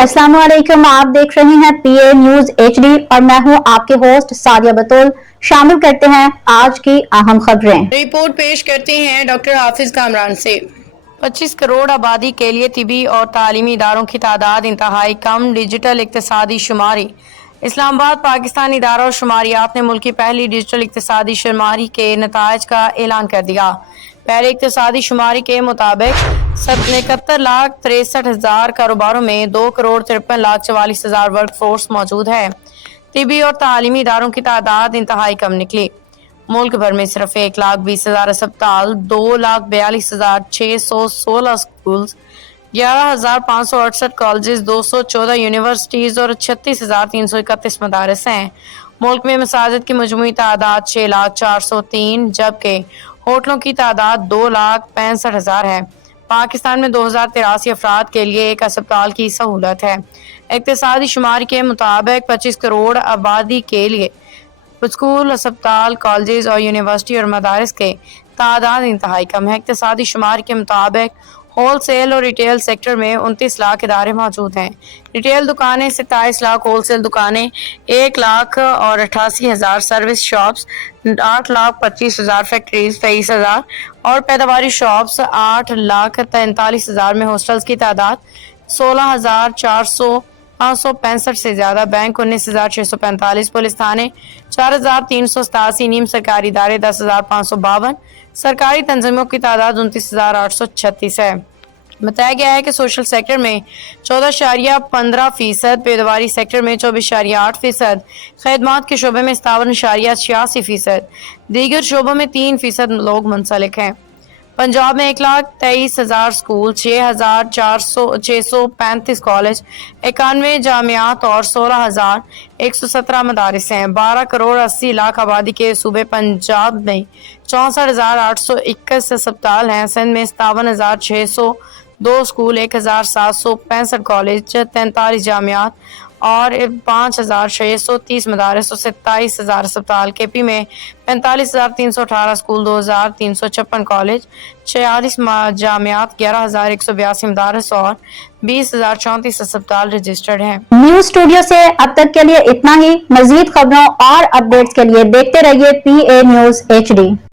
अस्सलाम वालेकुम, आप देख रहे हैं पीए न्यूज एचडी और मैं हूं आपके होस्ट सादिया बतूल। शामिल करते हैं आज की अहम खबरें। रिपोर्ट पेश करते हैं डॉक्टर हाफिज कामरान से। 25 करोड़ आबादी के लिए तिबी और तालीमी इदारों की तादाद इंतहाई कम, डिजिटल इक्तिसादी शुमारी। इस्लामाबाद पाकिस्तानी इदारा और शुमारियात ने मुल्क की पहली डिजिटल इक्तिसादी शुमारी के नताइज का ऐलान कर दिया। पहले इक्तिसादी शुमारी के मुताबिक 71,63,000 कारोबारों में 2,53,44,000 वर्क फोर्स मौजूद है। तिबी और तालीमी इदारों की तादाद इंतहाई कम निकली। मुल्क भर में सिर्फ 1,20,000 अस्पताल, 2,42,616 स्कूल, 11,568 कॉलेज, 214 यूनिवर्सिटीज और 36,331 मदारस हैं। मुल्क में मसाजिद की मजमूई तादाद 6,04,03, जबकि होटलों की तादाद 2,65,000 है। पाकिस्तान में 2,083 अफराद के लिए एक अस्पताल की सहूलत है। इक्तिसादी शुमारी के मुताबिक 25 करोड़ आबादी के लिए स्कूल, अस्पताल, कॉलेज और यूनिवर्सिटी और मदारस के तादाद इंतहाई कम है। इक्तिसादी शुमारी के मुताबिक होल सेल और रिटेल सेक्टर में 29 लाख इदारे मौजूद हैं। रिटेल दुकानें 27 लाख, होल सेल दुकानें 1,88,000, सर्विस शॉप्स 8,25,000, फैक्ट्रीज 23,000 और पैदावारी शॉप्स 8,43,000 में हॉस्टल्स की तादाद 16,565 से ज्यादा, बैंक 19,645, पुलिस थाने 4,387, नीम सरकारी इदारे 10,552, सरकारी तंजीमों की तादाद 29,836 है। बताया गया है कि सोशल सेक्टर में 14.15%, पैदावारी सेक्टर में 24.8%, खदमात के शोबे में 57.86%, दीगर शोबों में 3% लोग मुंसलिक हैं। पंजाब में 1,23,000 स्कूल, 6,635 कॉलेज, 91 जामियात और 16,117 मदारिस हैं। 12 करोड़ 80 लाख आबादी के सूबे पंजाब में 64,821 अस्पताल हैं। सिंध में 57,602 स्कूल, 1,765 कॉलेज, 43 जामियात और 5,630 मदारस और 27,000 अस्पताल। केपी में 45,318 स्कूल, 2,356 कॉलेज, 46 जामियात, 11,182 मदारस और 20,034 अस्पताल रजिस्टर्ड हैं। न्यूज स्टूडियो से अब तक के लिए इतना ही। मजीद खबरों और अपडेट्स के लिए देखते रहिए पीए न्यूज एचडी।